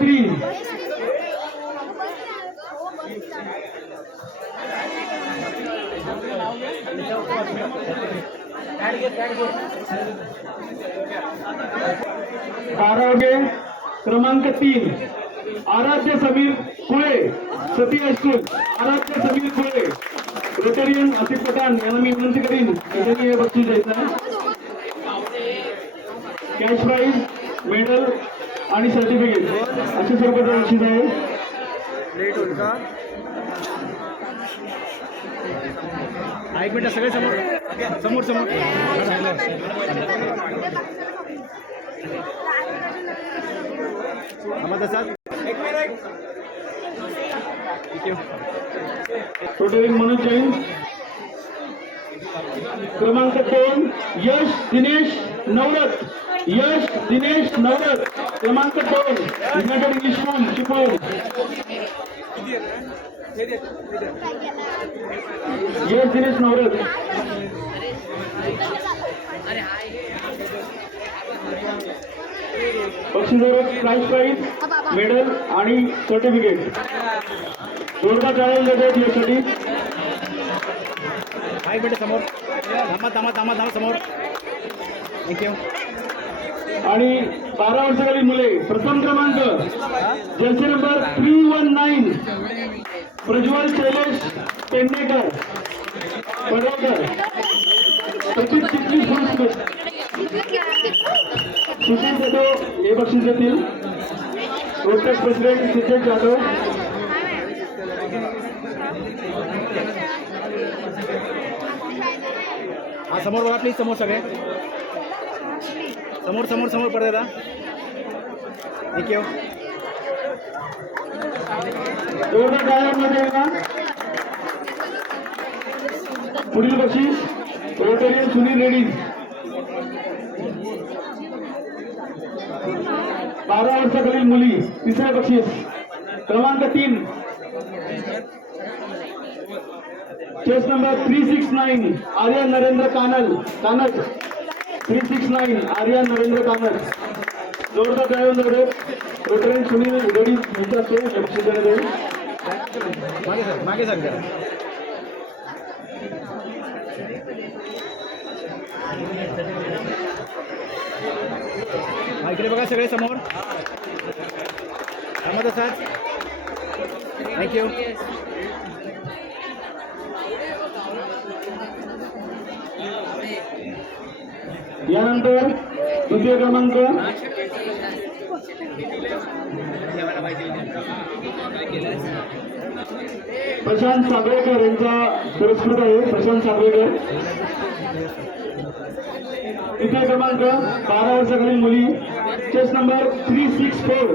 3. बारावडे क्रमांक 3 आराध्य समीर कुळे सती हायस्कूल. आराध्य समीर कुळे रोटेरियन आसिफ पठाण यांना मी विनंती करीन त्यांनी हे बक्षीस द्यायचं आहे. कॅश प्राइज, मेडल आणि सर्टिफिकेट अशा स्वरूपाचं बक्षीस आहे. लेट होईल का? एक मिनिट सगळे समोर समोर समोर रोटेरियन मनोज जैन क्रमांक 2 यश दिनेश नवरत. यश दिनेश नवरत क्रमांक 2 युनायटेड इंग्लिश स्कूल चिपळूण. यश दिनेश नवरत. बक्षीस प्राइज, मेडल आणि सर्टिफिकेट. जोरदार टाळ्या देत यासाठी. एक मिनिट समोर थांबा समोर. थँक्यू. आणि 12 वर्षाखालील मुले प्रथम क्रमांक जर्सी नंबर 319 प्रज्वल शैलेश पेडणेकर पडवकर. प्रतीक चिटणीस सुशील जाधव हे बक्षीस देतील. रोटक प्रेसिडेंट सिद्धेश जाधव. हा समोर बघा प्लीज. समोर सगळे समोर पडदा. थँक्यू. जोरदार टाळ्यांमध्ये येणार. पुढील बक्षीस रोटेरियन सुनील रेड्डी 12 वर्षाखालील मुली. तिसरे बक्षीस क्रमांक 3 चेस नंबर 369 आर्यन नरेंद्र कानट 369 आर्यन नरेंद्र कानट. जोरदार टाळ्यांमध्ये रोटेरियन सुनील रेड्डी यांच्या हस्ते बक्षीस देण्यात येईल. मागे सर इकडे बघा सगळे समोर. थांबा तसाच. थँक्यू. यानंतर द्वितीय क्रमांक प्रशांत सागवेकर यांचा पुरस्कृत आहे. प्रशांत सागवेकर. तृतीय क्रमांक 12 वर्षाखालील मुली. चेस नंबर 364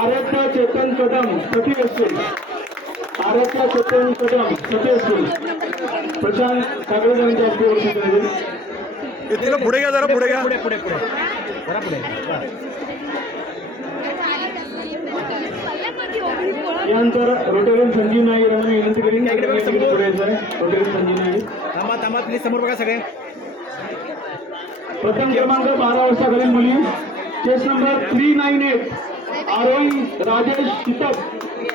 आराध्य चेतन कदम सती हायस्कूल. आराध्य चेतन कदम सती हायस्कूल. प्रशांत सागवेकर यांच्या हस्ते बक्षीस देण्यात येईल. पुढे घ्या जरा. पुढे जरा पुढे. यानंतर रोटेरियन संजीव नाईक यांना मी विनंती करीन पुढे यायचं आहे. रोटेरियन संजीव नाईक. थांबा प्लीज. समोर बघा सगळे. प्रथम क्रमांक 12 वर्षाखालील मुली. चेस नंबर 398 आरोही राजेश चितप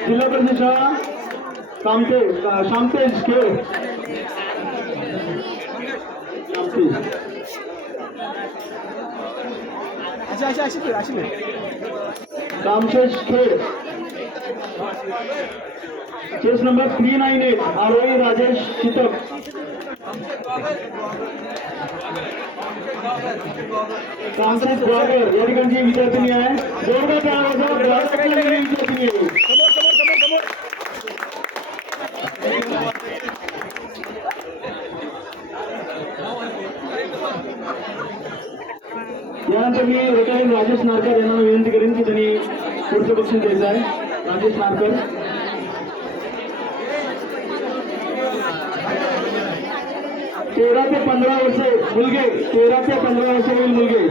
जिल्हा परिषद शाळा शामतेज खेळ. कामशेष खेळ. चेस नंबर 398 आरोही राजेश चितप. कामशेष ब्लॉगर या ठिकाणची विद्यार्थिनी आहे. जोरदार टाळ्या विद्यार्थिनी आहे. यानंतर मी रोटेरियन राजेश नारकर यांना विनंती करेन की त्यांनी पुढचं बक्षीस द्यायचं आहे. राजेश नारकर. 13 ते 15 वर्षे मुलगे. 13 ते 15 वर्षावरील मुलगे.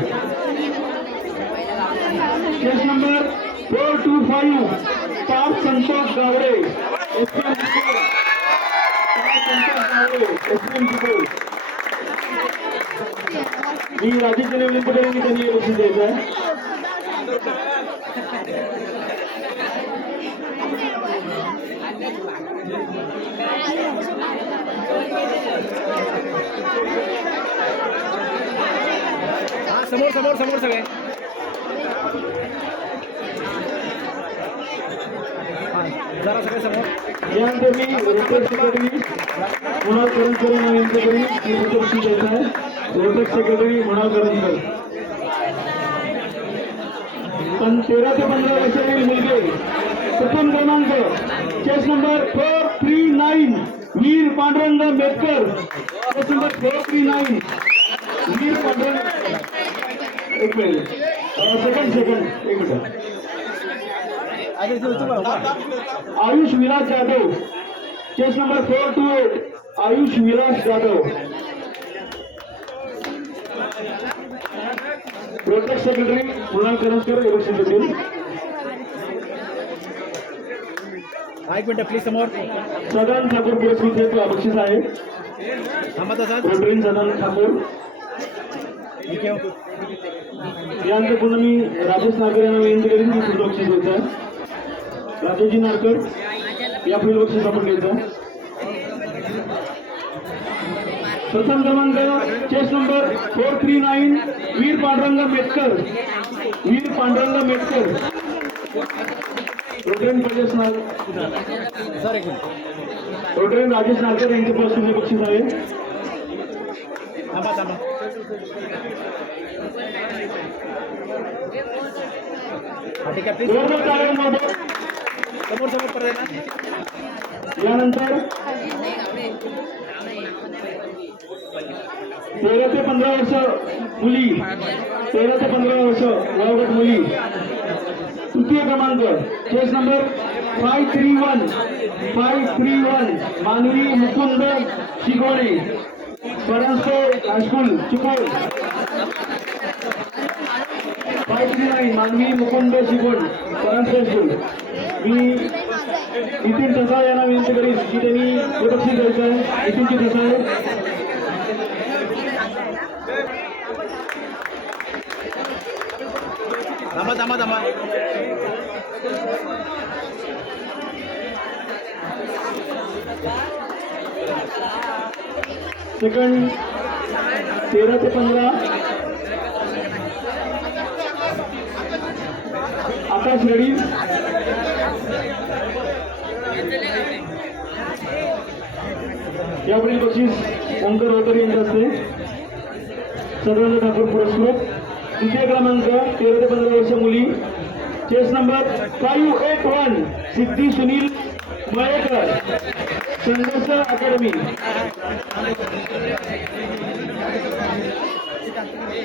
केस नंबर 425 पार्थ संतोष गावडे एसपीएम चिपळूण. मी राजेश यांना विनंती करेन की त्यांनी बक्षीस द्यायचं आहे. हा समोर समोर समोर सगळे हा जरा सगळे समोर यानंतर मी रोटेट सेक्रेटरी कुणाल करंजकर यांना विनंती करीन की बक्षीस द्यायचं आहे. Rotate secretary Kunal Karanjkar. पण 13 ते 15 वर्षातील मुलगे प्रथम क्रमांक case number 439 Veer Pandurang Metkar. Case number 439 Veer Pandurang. एक मिनिट सेकंड एक minute. Ayush Vilas Jadhav. Case number 428 Ayush Vilas Jadhav. Protect secretary Kunal Karanjkar हे बक्षीस देतील. हा एक मिनिट प्लीज समोर सदान ठाकूर पुरस्कृत हे बक्षीस आहे. थांबा तसाच रोटरीन सदान ठाकूर. ठीक आहे यानंतर पुन्हा मी राजेश नारकर यांना विनंती करीन की पुढील बक्षीस द्यायचं आहे. राजेशजी नारकर या पुढील बक्षीस आपण घ्यायचं. प्रथम क्रमांक केस नंबर 439 वीर पांडुरंग मेटकर. वीर पांडुरंग मेटकर. रोटरीन राजेश नारकर. सर एक मिनिट रोटरीन राजेश नारकर यांचे पुरस्कृत बक्षीस आहे. थांबा थांबा हा ठीक आहे प्लीज जोरदार ताळ्यांमध्ये. समोर समोर परत आहे ना यानंतर 13 ते 15 वर्ष मुली 13 ते 15 वर्ष वयोगट मुली. तृतीय क्रमांक केस नंबर 531 मानवी मुकुंद शिगोणे. परांजपे हायस्कूल चिपळूण. 539 मानवी मुकुंद शिगोण परांजपे हायस्कूल. मी नितीन ठसा यांना विनंती करीन की त्यांनी हे बक्षीस द्यायचं आहे. नितीनजी ठसा आहे. थांबा थांबा थांबा सेकंड 13 ते 15 आकाश रेडी. यापुढील बक्षीस ओंकार रोटरी यांच्या हस्ते. सदानंद ठाकूर पुरस्कृत. द्वितीय क्रमांक 13 ते 15 वर्ष मुली. केस नंबर 581 सिद्धी सुनील मयेकर. संघर्ष अकॅडमी.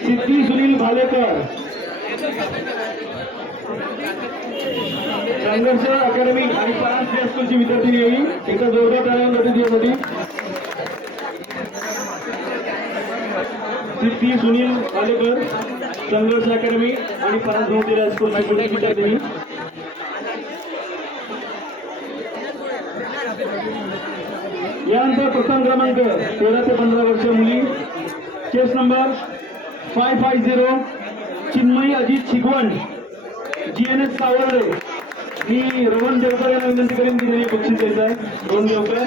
सिद्धी सुनील भालेकर. संघर्ष अकॅडमी आणि परांजपे हायस्कूलची विद्यार्थिनी यावी. एकदा जोरदार टाळ्यांमध्ये दिल्यासाठी. सिद्धी सुनील भालेकर संघर्ष अकॅडमी आणि परांजपे हायस्कूल विद्यार्थिनी. यानंतर प्रथम क्रमांक 13 ते 15 वर्ष मुली. केस नंबर 550 चिन्मयी अजित शिगवण. GNS सावर्डे. मी रोहन देवकर यांना विनंती करीन की त्यांनी बक्षीस द्यायचं आहे. रोहन देवकर.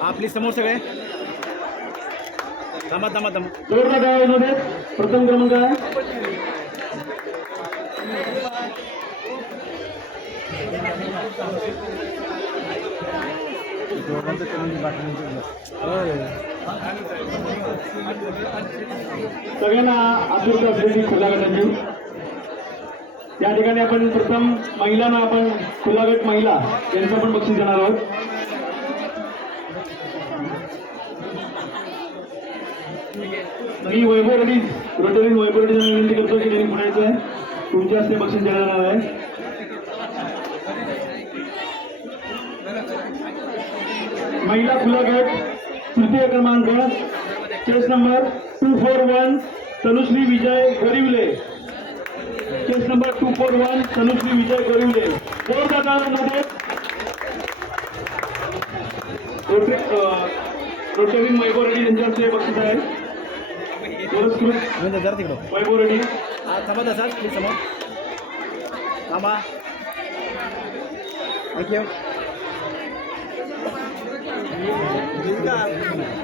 हा प्लीज समोर सगळे थांबा थांबा थांबा जोरदार टाळ्यांमध्ये प्रथम क्रमांक आहे. सगळ्यांना आतुरता असलेली खुला गटाची. या ठिकाणी आपण प्रथम महिलांना आपण खुला गट महिला यांचं पण बक्षीस देणार आहोत. मी वैभव रेड्डी रोटरी वैभव रेड्डी यांना विनंती करतो की त्यांनी पुण्याचं आहे. तुमच्या हस्ते बक्षीस देणार आहे. महिला खुला गट तृतीय क्रमांक केस नंबर 241 तनुश्री विजय गरिवले. केस नंबर 241 तनुश्री विजय गरिवले. जोरदार टाळ्यांमध्ये रोटरी वैभव रेड्डी यांच्या हस्ते बक्षीस आहे पुरस्कृत जरा तिकडं वैभव रेड्डी. थांबा तसाच प्लीज समोर थांबा. थँक्यू.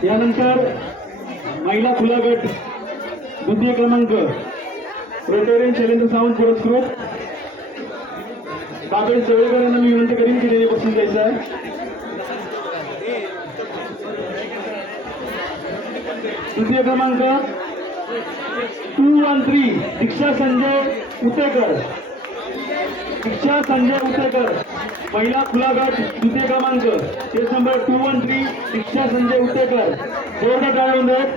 यानंतर महिला खुला गट द्वितीय क्रमांक रोटेरियन शैलेंद्र सावंत पुरस्कृत बाबेश जवळकर यांना मी विनंती करीन की त्यांनी बक्षीस द्यायचं आहे. तृतीय क्रमांक 213 दीक्षा संजय उतेकर. दीक्षा संजय उतेकर महिला खुला गट द्वितीय क्रमांक केस नंबर 213 दीक्षा संजय उतेकर. जोरदार टाळ्या होऊन आहेत.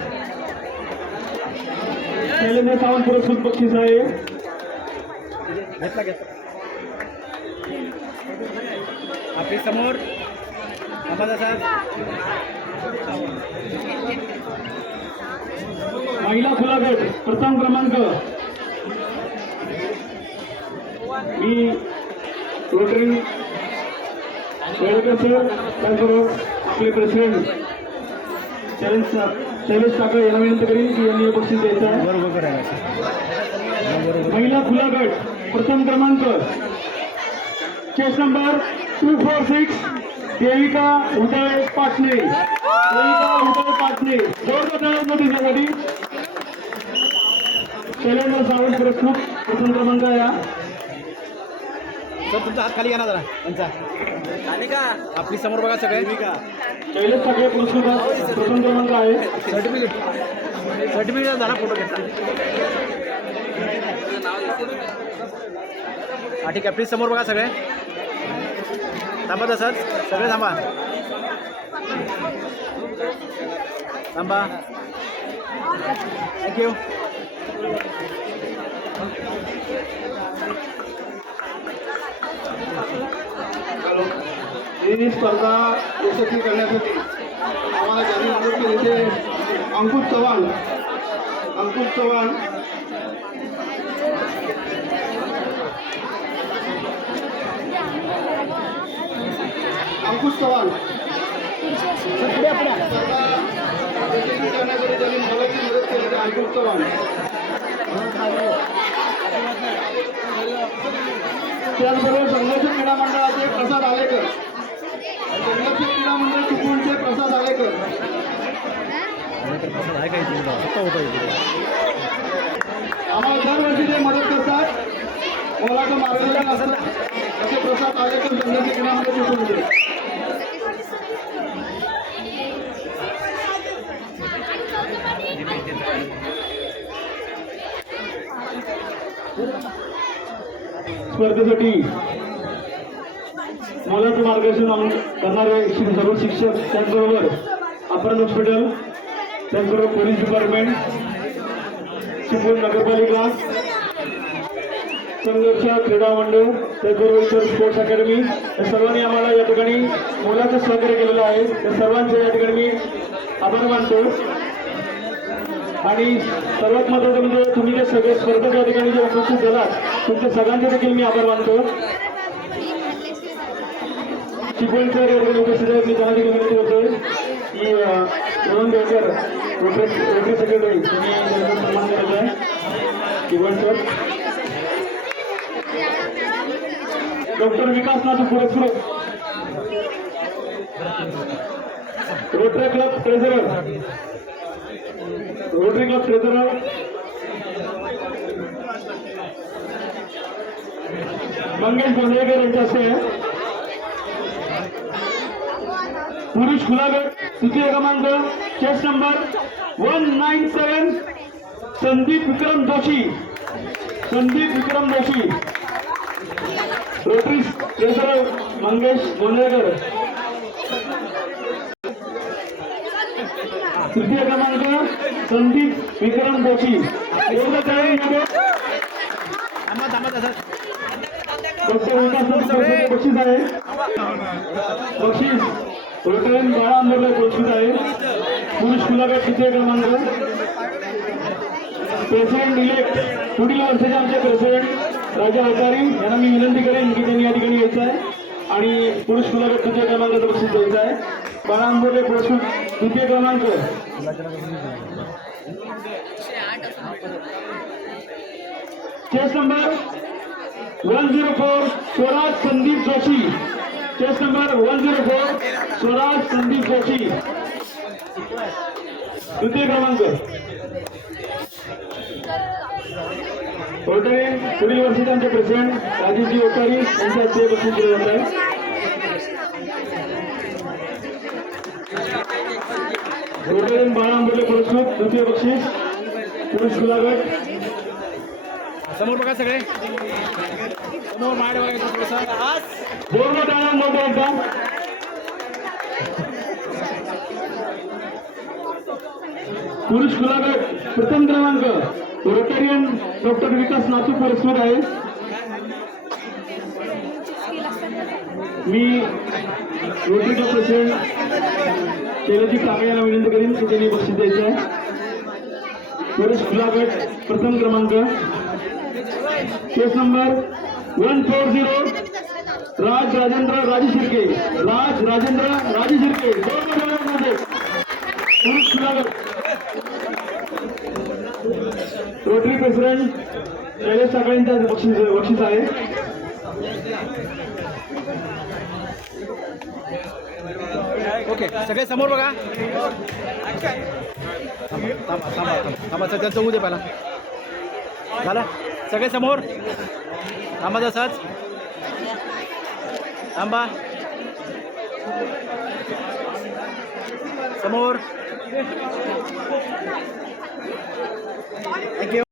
शैलेंद्र सावंत पुरस्कृत बक्षीस आहे. घेतला घेतला आपली समोर थांबा तसाच. महिला खुला गट प्रथम क्रमांक मी रोटरी वेळेकर सर त्याचबरोबर आपले प्रेसिडेंट शैलेश ठाकरे यांना विनंती करीन की यांनी हे बक्षीस द्यायचं आहे. बरोबर आहे. महिला खुला गट प्रथम क्रमांक केस नंबर 246 देविका उदय पाटणे. देविका उदय पाटणे जोरदार तिच्यासाठी. शैलेंद्र सावंत पुरस्कृत प्रथम क्रमांक या. सर तुमचा हात खाली घ्या ना जरा त्यांचा आणि का आपली समोर बघा सगळे. शैलेश ठाकरे पुरस्कृत प्रथम क्रमांक आहे. सर्टिफिकेट झाला फोटो घेतला. हा ठीक आहे प्लीज समोर बघा सगळे. थांबा तसंच सगळे थांबा थांबा. थँक्यू. ही स्पर्धा यशस्वी करण्यासाठी आम्हाला ज्यांनी मदत केली ते अंकुश चव्हाण. अंकुश चव्हाण अंकुश चव्हाण स्पर्धा यशस्वी करण्यासाठी ज्यांनी मोलाची मदत केली ते अंकुश चव्हाण. त्याचबरोबर संघर्ष क्रीडा मंडळाचे प्रसाद आलेकर. संघर्ष क्रीडा मंडळ चिपळूणचे प्रसाद आलेकर. आहे काही होतं आम्हाला दरवर्षी ते मदत करतात. मोलाचं मार्गदर्शन असतं. असे प्रसाद आलेकर संघर्ष क्रीडा मंडळ चिपळूणचे. स्पर्धेसाठी मोलाचं मार्गदर्शन करणारे सर्व शिक्षक त्याचबरोबर अपराध हॉस्पिटल त्याचबरोबर पोलीस डिपार्टमेंट चिपळूण नगरपालिका संघर्ष क्रीडा मंडळ त्याचबरोबर इतर स्पोर्ट्स अकॅडमी या सर्वांनी आम्हाला या ठिकाणी मोलाचं सहकार्य केलेलं आहे. त्या सर्वांचे या ठिकाणी मी आभार मानतो. आणि सर्वात महत्त्वाचं म्हणजे तुम्ही जे सगळे स्पर्धक या ठिकाणी जे उपस्थित झालात तुमच्या सगळ्यांचे देखील मी आभार मानतो. चिपळूणचे या ठिकाणी उपस्थित आहेत. मी त्यांना देखील विनंती होतोय की रोहन देवकर रोटरी सेक्रेटरी त्यांनी त्यांचा सन्मान केलेला आहे. चिपळूणकर डॉक्टर विकासनाथ पुरस्कृत Rotary club treasurer Rotary club treasurer Mangesh Gondhalekar यांच्या हस्ते पुरुष खुला गट तृतीय क्रमांक case number 197 Sandeep Vikram Joshi. Sandeep Vikram Joshi Rotary treasurer Mangesh Gondhalekar. तृतीय क्रमांक संदीप विक्रम जोशी. थांबा तसंच. डॉक्टर विकास बक्षीस आहे. बक्षीस रोटरीयन बाळा आंबेडकर पुरस्कृत आहे. पुरुष खुला गट तृतीय क्रमांक. प्रेसिडेंट इलेक्ट पुढील वर्षाचे आमचे प्रेसिडेंट राजा हजारी यांना मी विनंती करेन की त्यांनी या ठिकाणी यायचं आहे आणि पुरुष खुला गट तृतीय क्रमांकाचं बक्षीस द्यायचं आहे. बाळा आंबेडकर पुरस्कृत तृतीय क्रमांक chest number 104 Swaraj Sandeep Joshi. Chest number 104 Swaraj Sandeep Joshi, द्वितीय क्रमांक. रोटरी पुढील वर्षी त्यांचे प्रेसिडेंट राजेशजी ओटारी यांच्या हस्ते बक्षीस दिले जात आहे. रोटरी बाळा आंबोले पुरस्कृत द्वितीय बक्षीस पुरुष खुला गट. समोर बघा सगळे, समोर माड बघायचं थोडंसं. जोरदार टाळ्या मोठ्या एकदा. पुरुष खुला गट प्रथम क्रमांक रोटेरियन डॉक्टर विकास नातू पुरस्कृत आहे. मी रोटरीचा प्रेसिडेंट शैलजी काकडे यांना विनंती करीन की त्यांनी बक्षीस द्यायचं आहे. पुरुष खुला गट प्रथम क्रमांक केस नंबर 140 राज राजेंद्र राजे शिर्के. राज राजेंद्र राजे शिर्के पुरुष खुला गट. रोटरी प्रेसिडेंट शैलेश साखळेंचा बक्षीस आहे. ओके, सगळे समोर बघा. थांबा त्यांचं होऊ दे पहिला. झालं सगळे समोर. थांबा तसाच, थांबा समोर. थँक्यू.